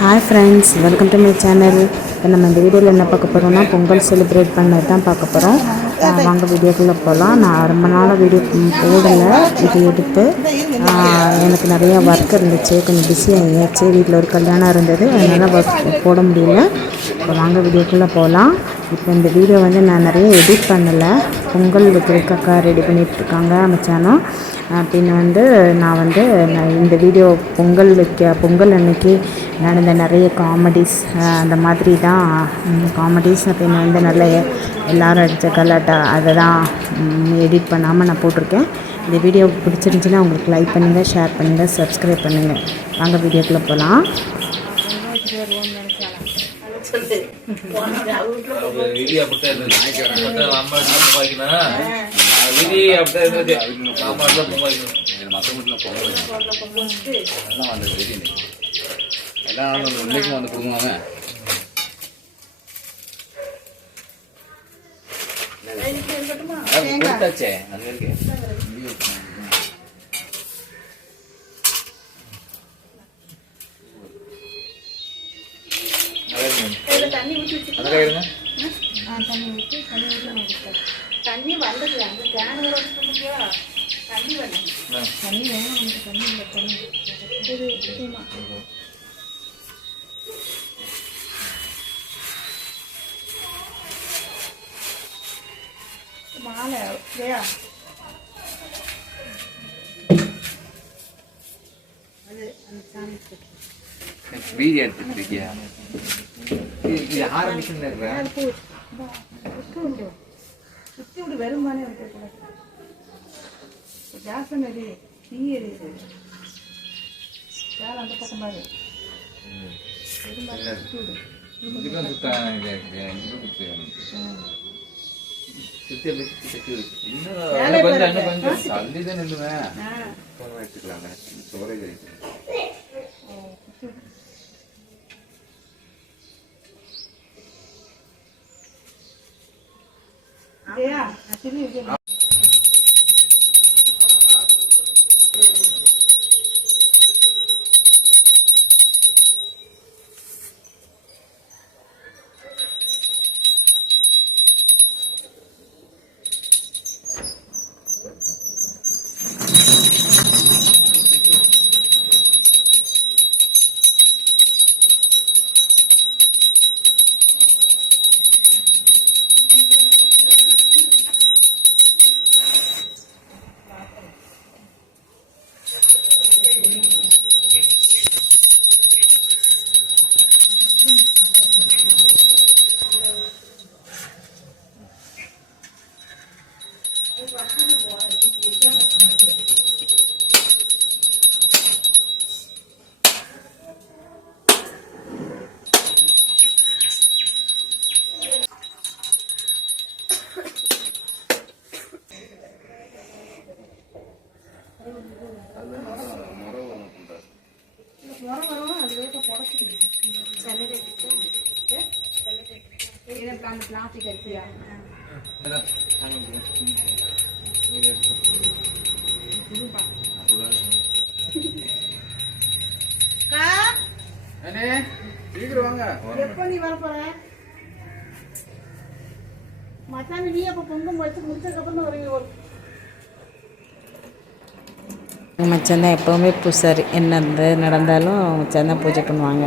Hi friends, welcome to my channel. இப்போ நம்ம இந்த வீடியோவில் என்ன பார்க்க போகிறோம்னா பொங்கல் செலிப்ரேட் பண்ணது தான் பார்க்க போகிறோம். வாங்க வீடியோக்குள்ளே போகலாம். நான் ரொம்ப நாளாக வீடியோ போடலை. இது எடுத்து எனக்கு நிறையா ஒர்க் இருந்துச்சு, கொஞ்சம் பிஸியாக ஆகியாச்சு. வீட்டில் ஒரு கல்யாணம் இருந்தது, அதனால் ஒர்க் போட முடியல. இப்போ வாங்க வீடியோக்குள்ளே போகலாம். இப்போ இந்த வீடியோ நான் நிறைய எடிட் பண்ணலை. பொங்கல் வைக்கிறதுக்காக ரெடி பண்ணிகிட்ருக்காங்க அமைச்சானோ. பின்ன நான் இந்த வீடியோ பொங்கல் அன்னைக்கு நடந்த நிறைய காமெடிஸ் அந்த மாதிரி தான் காமெடிஸ். பின்ன நல்ல எல்லோரும் அடித்த கலாட்டா அதை தான் எடிட் பண்ணாமல் நான் போட்டிருக்கேன். இந்த வீடியோ பிடிச்சிருந்துச்சின்னா உங்களுக்கு லைக் பண்ணுங்கள், ஷேர் பண்ணுங்கள், சப்ஸ்கிரைப் பண்ணுங்கள். வாங்க வீடியோக்குள்ளே போகலாம். தண்ணி வந்தது அந்த கேன் தண்ணி வரல. தண்ணி வேணும் நமக்கு. தண்ணி இல்லை, தண்ணி மாலை இல்லையா? அது அந்த சாமி வீடியோ எடுத்துருக்கியா? ஆரம்பிச்சு சுற்றி விடு, வெறுமானே வைக்கக்கூடாது. கேஸ் எரி, தீ எரியுது. வேலை அந்த பக்கம் பாரு. சுற்றி விடு. பிளாஸ்டிக் அரிசியா? எப்ப நீ வர போற? மச்சான் நீ அப்ப பொங்கம் வச்சு முடிச்சதுக்கு அப்புறம் தான் வரீங்க. மச்சான் தான் எப்போவுமே பூசாரி. என்ன நடந்தாலும் மச்சான் தான் பூஜை பண்ணுவாங்க.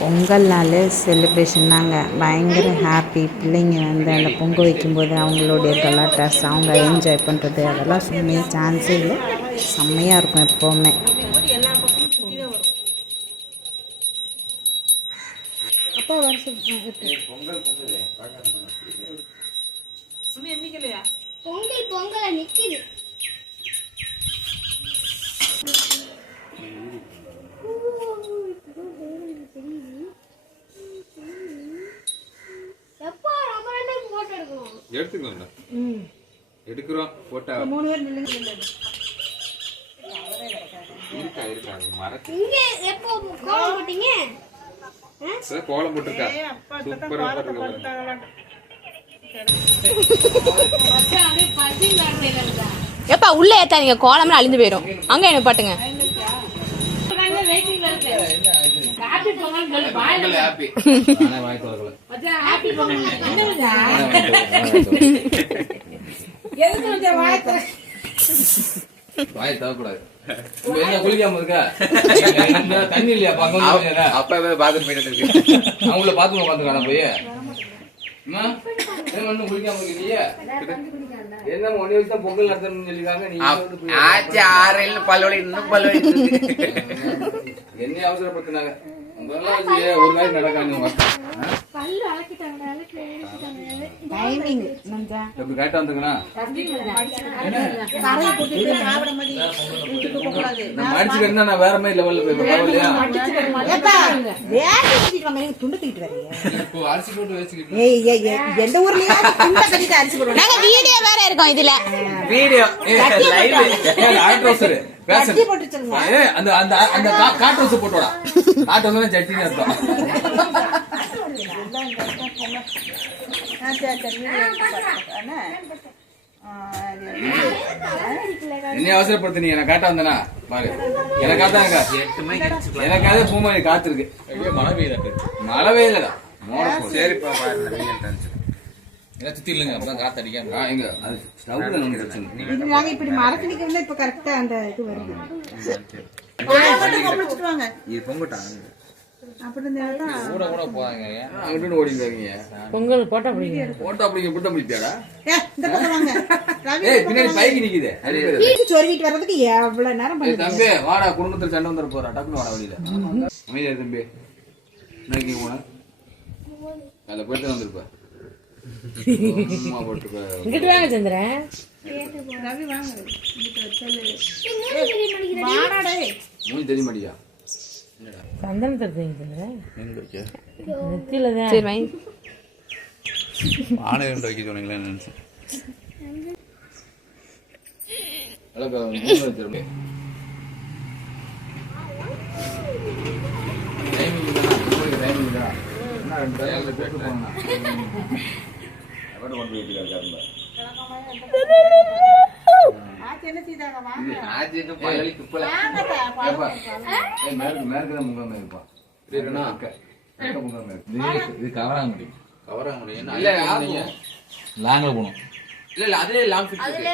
பொங்கல்னாலே செலிப்ரேஷன் தாங்க, பயங்கர ஹாப்பி. பிள்ளைங்க அந்த பொங்கல் வைக்கும்போது அவங்களுடைய கலாட்டாஸ், அவங்க என்ஜாய் பண்ணுறது, அதெல்லாம் சும்மையாக சான்ஸே இல்லை. செம்மையாக இருக்கும் எப்போவுமே. அப்பா வருஷம் பொங்கல் நிற்கிது. எடுக்கிறோம் போட்டா 3 பேர் நில்லுங்க. இருக்கா மரத்து இங்க எப்போ கோலம் போட்டீங்க? கோலம் போட்டுருக்கா ஏய் அப்பா இப்பதான் சூப்பரா கோலத்தை போட்டுருக்கா போட்டுட்டாங்களாம். எப்பா உள்ள ஏத்தாதீங்க, கோலம்லாம் அழிந்து போயிடும். அங்க என்ன பாட்டுங்க. ஹாப்பி நானே வாங்கி கொடுக்கல வாய் தவக்கூடாது குளிக்காம இருக்கா தண்ணி இல்லையா அப்பா பாத்ரூம் போயிட்டு இருக்கு அவங்கள பாத்ரூம் உட்காந்துக்கான போய் குளிக்காம இருக்கீங்க என்ன ஒன்னு வச்சு தான் பொங்கல் நடத்தணும்னு சொல்லிருக்காங்க. நீங்க பல்வழி இன்னும் பல்வழி என்ன அவசரப்படுத்தினாங்க உங்களெல்லாம் வச்சு ஒரு நாள் நடக்காங்க எப்படி கரெக்டா வந்துங்கண்ணா மடிச்சுட்டு இருந்தா நான் வேற மாதிரி லெவல்ல போயிருக்கேன். இப்போ அரிசி போட்டு வச்சுக்கிட்டு நாங்க வீடியோ வேற இருக்கோம் இதுல. வீடியோ அந்த அந்த அந்த காட்டு போட்டோடா காட்டு சட்டின்னு அர்த்தம். என்ன அவசரப்படுத்த நீ எனக்கு காட்டா வந்தனா பாரு எனக்கு காட்டா எனக்காக பூமாரி காத்திருக்கு. மழை பெய்யுது மழை பெய்யலடா சரிப்பா பாருங்க சுத்தி இல்லைங்க அப்பதான் காத்து அடிக்காம இங்க அது ஸ்டவ்ல நம்ம பிரச்சனை நாங்க இப்படி மரத்து நிக்கிறதுல இப்ப கரெக்டா அந்த இது வருது. இது பொங்கட்டாங்க அப்படி இருந்தாதான் கூட கூட போவாங்க. அங்கிட்டு ஓடிங்க பொங்கல் போட்டா பிடிங்க. போட்டோ அப்படிங்க புட்ட முடிப்பியாடா இந்த பக்கம் வாங்க. ரவி ஏய் பின்னாடி பைக்கு நிக்குதே வீட்டு சொருகிட்டு வர்றதுக்கு எவ்வளவு நேரம் ஏய் தம்பி வாடா குடும்பத்துல சண்டை வந்துற போறா டக்குனு வாடா வெளியில அமைதியா தம்பி இன்னைக்கு போன அதுல போயிட்டு வந்திருப்ப அம்மா போட்டு இங்கிட்டு வாங்க சந்திரன். ரவி வாங்க. வாடாடே. மூணு தெரிய மாட்டியா சந்தனம் தருவீங்க சந்திரன். எங்க வைக்க நெத்தியில தான். சரி வை. ஆணை ரெண்டு வைக்க சொன்னீங்களேன்னு நினைச்சேன். ஆச்சு என்ன செய்தாங்க வாங்க. இது கவராக முடியும் கவராக முடியும் லாங்கில் போகணும். இல்ல இல்ல அதுல லாங் ஃபிட் இருக்கு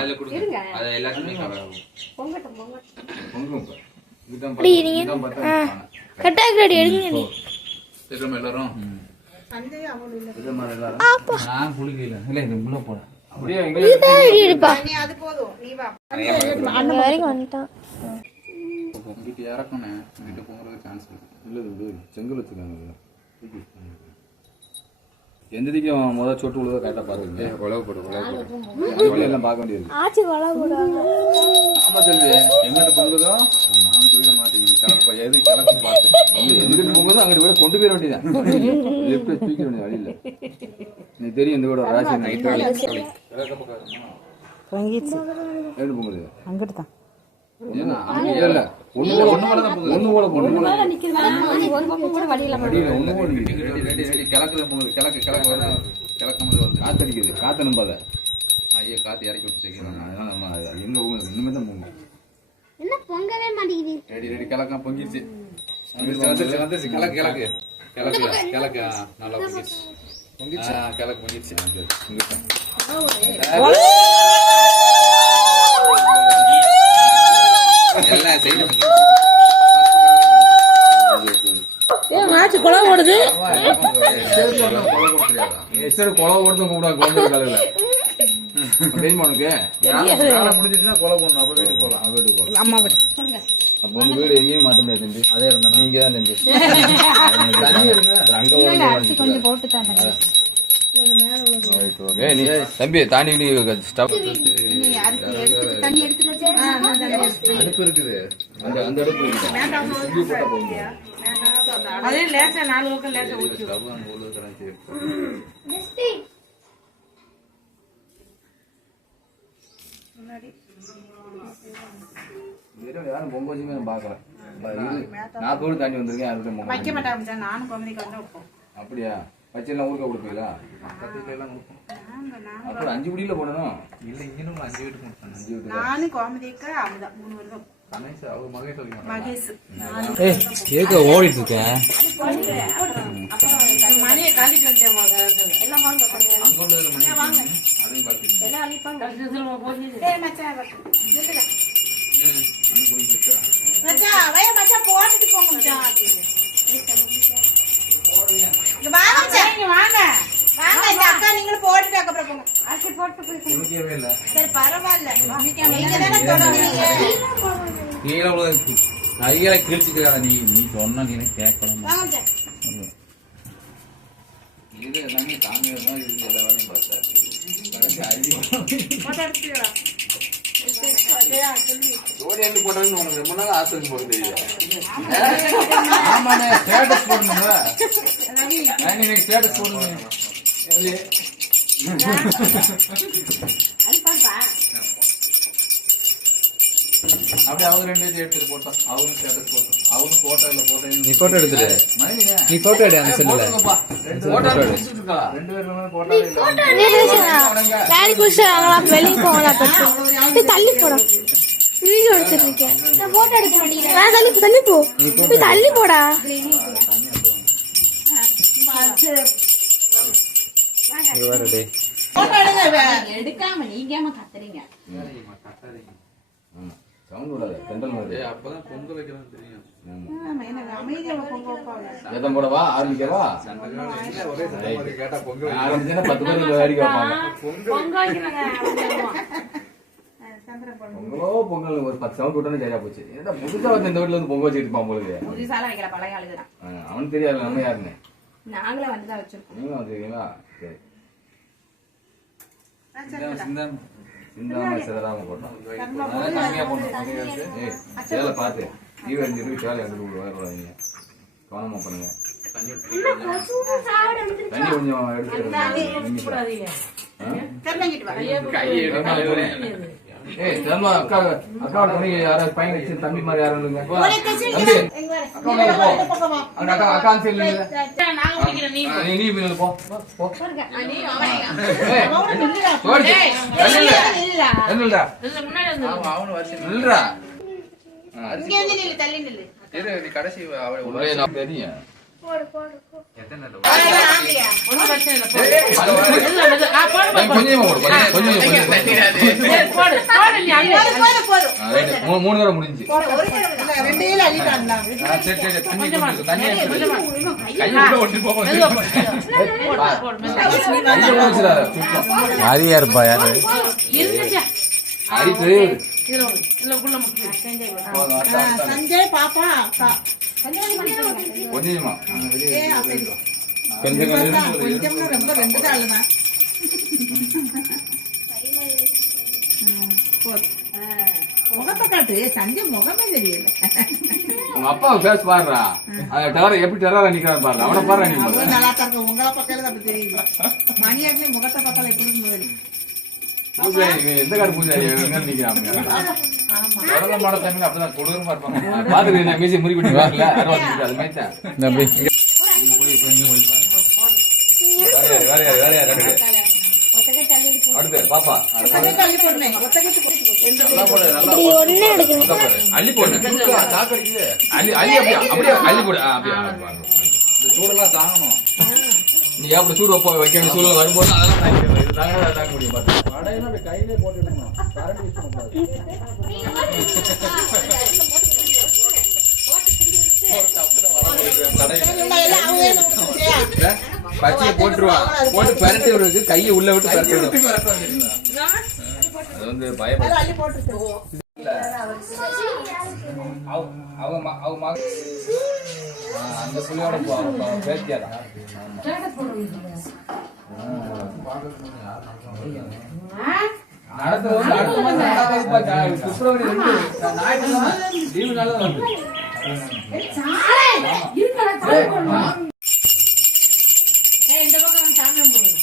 அதுல கொடுங்க அது எல்லாத்துமே கவர் ஆகும் பொங்கும் கட்டாக்கிரடி எடுங்க நீ. திரும்ப எல்லாரும் சந்தையே அவ்வளவு இல்ல. திரும்ப எல்லாரும் நான் குளிக்கல இல்லை இது உள்ள போகிறேன் அப்படியே எங்க நீ அது போதும் நீ வா. அண்ணன் வரைக்கும் வந்துட்டான். வீட்டு இறக்கணும் வீட்டு போகிறதுக்கு சான்ஸ் இருக்கு இல்லை இது செங்கல் வச்சுருக்காங்க எந்த திக்கும் முதல் சொட்டு உழுத கரெக்டாக பார்த்துருங்க உழவு போடு எல்லாம் பார்க்க வேண்டியது ஆமா செல்வி எங்கிட்ட பொங்குதோ அங்கிட்டு வீட மாட்டேங்குது கிளம்பு எது கிளம்பி பார்த்து எங்கிட்ட பொங்குதோ அங்கிட்டு வீட கொண்டு போயிட வேண்டியதான் எப்படி தூக்கிட வேண்டியது வழியில் நீ தெரியும் இந்த வீட ராசி நைட்டு எப்படி பொங்குது அங்கிட்டு தான். இல்ல ஒண்ணு போல கிழக்குல போகுது கிழக்கு காத்தடிக்குது காத்து நம்பாத ஐயா காத்து இறக்கி விட்டு செய்யணும் அதனால நம்ம எங்க போகுது இனிமே தான் போகும் என்ன பொங்கவே மாட்டேங்குது. ரெடி ரெடி கிழக்கா பொங்கிடுச்சு வந்துருச்சு கிழக்கு கிழக்கு கிழக்கு கிழக்கு நல்லா பொங்கிடுச்சு கிழக்கு பொங்கிடுச்சு எல்லாம் சைடு குளம் ஓடுது. கொலை ஓடுதும் கூப்பிடாது குழந்தை காலையில தெரியுமா உனக்கு முடிஞ்சிச்சுன்னா கொலை போடணும் அப்ப வீட்டுக்கு போகலாம் வீட்டுக்கு போகலாம் அம்மா வீடு. அப்போ உங்க வீடு எங்கேயும் மாற்ற முடியாது தம்பி அதே இருந்தா நீங்க தான் தம்பி அங்க கொஞ்சம் போட்டு தான் நீ தம்பி தாண்டி நீ ஸ்டவ் அடுப்பு இருக்குது அந்த அந்த அடுப்பு இருக்குது அதே லேசா 4 பக்கம் லேசா ஊத்தி ஸ்டவ் அங்க உள்ள கரண்ட் யாரும் பொங்க வச்சுமே நான் பாக்கல. நான் தோடு தாண்டி வந்திருக்கேன். யாருக்கும் பொங்க வைக்க மாட்டாங்க மச்சான். நானும் குழந்தைக்கு வந்து வைப்போம். அப்படியா? பச்சையெல்லாம் ஊருக்க கொடுப்பீங்களா? அப்புறம் 5 குடியில போடணும். நானும் குழந்தைக்கு அவதான் 3 வருடம் மகேஷ் ஓடிட்டு இருக்க மணியை காட்டிட்டு வந்துட்டேன். எல்லாம் வாங்க மச்சான் வய மச்சான் போட்டுட்டு போங்க மச்சான். இங்க வாங்க மச்சான். இங்க வாங்க வாங்க. இந்த அக்கா நீங்களும் போட்டுட்டு அப்புறம் போங்க. அரிசி போட்டு போய் சரி பரவாயில்ல. நீங்க தானே தொடங்குறீங்க. கைகளை கிழிச்சுக்கிறாங்க. நீ சொன்னா நீ கேட்கணும். வாங்க மச்சான். இது எல்லாமே தாமியார் தான் இருக்கு. எல்லா வேலையும் பார்த்தாரு. போட்டோ எடுத்துக்கலாம். ஜோடி எண்டு போட்டாங்கன்னு உனக்கு ரொம்ப நாள் ஆசை போட தெரியும். ஆமாண்ணே, ஸ்டேட்டஸ் போடணுங்க. நீங்க ஸ்டேட்டஸ் போடணும். அப்படியே அவங்க 2 பேரும் எடுத்துட்டு போட்டோம். அவங்க ஸ்டேட்டஸ் போட்டோம். அவங்க போட்டோ இல்ல போட்டோ. நீ போட்டோ எடுத்துட்டு நீ போட்டோ எடு அந்த செல்லுல. 2 பேரும் போட்டோ இல்ல. வேலை குடிச்சாங்களாம் வெளியே போகலாம். தள்ளி போடா. வீடியோ எடுத்துருக்கேன். நான் போட்டோ எடுக்க மாட்டேங்கிறேன். தள்ளி போ. போய் தள்ளி போடா. இங்க வர டேய். போட்டோ எடுங்க. எடுக்காம நீங்க ஏமா கத்துறீங்க? சவுண்ட் விடாத. தெண்டல் மாதிரி. அப்பதான் பொங்க வைக்கிறான்னு தெரியும். ஆமா எனக்கு அமைதியா பொங்க வைப்பாங்க. எதம் போடவா? ஆரம்பிக்கவா? கேட்டா பொங்க ஆரம்பிச்சா 10 பேர் வேடிக்கை வைப்பாங்க. பொங்க வைக்கிறாங்க. பொங்கலோ பொங்கல் ஒரு 10 சவுண்ட் விட்டானே சரியா போச்சு. ஏன்னா புதுசா வந்து இந்த வீட்டுல வந்து பொங்க வச்சுட்டு இருப்பான் உங்களுக்கு. புதுசால வைக்கிற பழைய ஆளுதான். அவனுக்கு தெரியாது நம்ம யாருன்னு. நாங்களே வந்துதான் வச்சிருக்கோம். நீங்களும் வந்துருக்கீங்களா? சரி. சிந்தாம சிதறாம போட்டோம். தண்ணியா போட்டோம். சேலை பார்த்து நீ வேண்டியது சேலை எடுத்து வராங்க. கவனமா பண்ணுங்க. தண்ணி கொஞ்சம் எடுத்து. தெரியங்கிட்டு வா. ஏய் தர்மா அக்கா அக்காவோட துணி யாராவது பையன் வச்சு தம்பி மாதிரி யாரும் இல்லைங்க. அக்கா சரி நாங்க குடிக்கிறோம். நீ மீன் போ போ. இல்லடா இங்க வந்து நில்லு. தள்ளி நில்லு. நீ கடைசி தெரியும். ஒண்ணும் பிரச்சனை இல்ல. கொஞ்சம் 3 தடவை முடிஞ்சு. ஆரியா இருப்பா யாரு சஞ்சய் பாப்பா அக்கா கொஞ்சமா கொஞ்சம்னா ரொம்ப 2 நாள் தான். முகத்தை காட்டு. சஞ்சய் முகமே தெரியல. உங்க அப்பாவை பேச பாடுறா. டவர் எப்படி டெரரா நிக்கிறான் பாரு. அவனை பாரு. நீ நல்லா இருக்க. உங்களை பக்கம் அப்படி தெரியுது. மணியாட்டி முகத்தை பார்த்தால எப்படி இருந்தது? பூஜாரி எந்த காடு பூஜாரி நிக்கிறாங்க. மாட தம்பி அப்படிதான் கொடூரமா இருப்பாங்க. பாத்துக்கிறேன் மீசி முறி பண்ணி வாங்கல. அது மாதிரி அடுத்து பாப்பா தள்ளி போடுனேன். அள்ளி போடு. அள்ளி அப்படியே அப்படியே அள்ளி போடு. இந்த சூடெல்லாம் தாங்கணும். நீ எப்படி சூடு வைக்க சூழல் வரும்போது அதெல்லாம் தாங்க முடியும். பாத்து கையிலே போட்டு பச்சையை போட்டுருவான். போட்டு பரட்டி விடுறது. கையை உள்ள விட்டு பரட்டி அது வந்து பயப்படும். அவங்க அந்த புள்ளியோட பேசியாதான் நடத்துறது வந்து அடுத்த மாசம் பிப்ரவரி 2 ஞாயிற்றுக்கிழமை லீவு நாள் வருது. இந்த பக்கம் சாமி கும்பிடுங்க.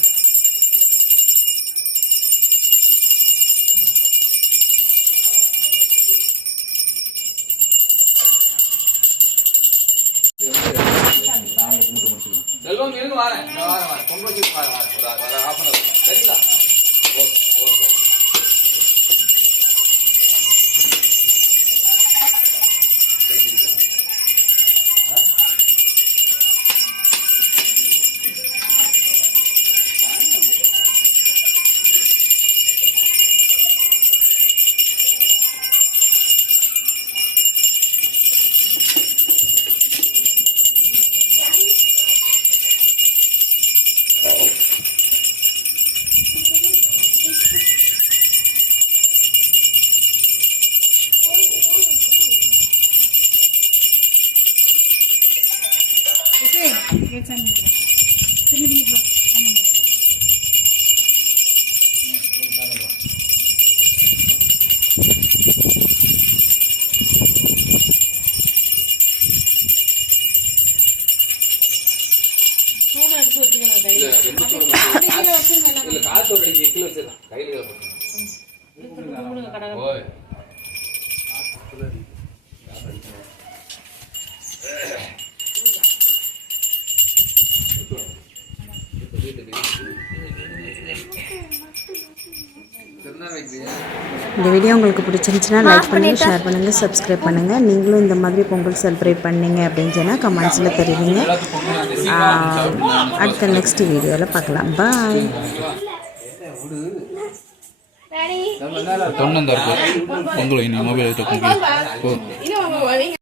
செல்வம் இருந்து வரேன் பொங்கல் வச்சு வரேன் ஒரு half an hour சரிங்களா? Okay okay. இல்ல காசோட கிலோ வச்சிடலாம் கையில ஓய் இந்த வீடியோ உங்களுக்கு பிடிச்சிருந்துச்சுன்னா லைக் பண்ணுங்கள், ஷேர் பண்ணுங்கள், சப்ஸ்கிரைப் பண்ணுங்கள். நீங்களும் இந்த மாதிரி பொங்கல் செலிப்ரேட் பண்ணீங்க அப்படின்னு சொன்னால் கமெண்ட்ஸில் தெரிவிங்க. அடுத்த நெக்ஸ்ட் வீடியோவில் பார்க்கலாம். பாய். தொண்ணூறு பொங்கல் மொபைல்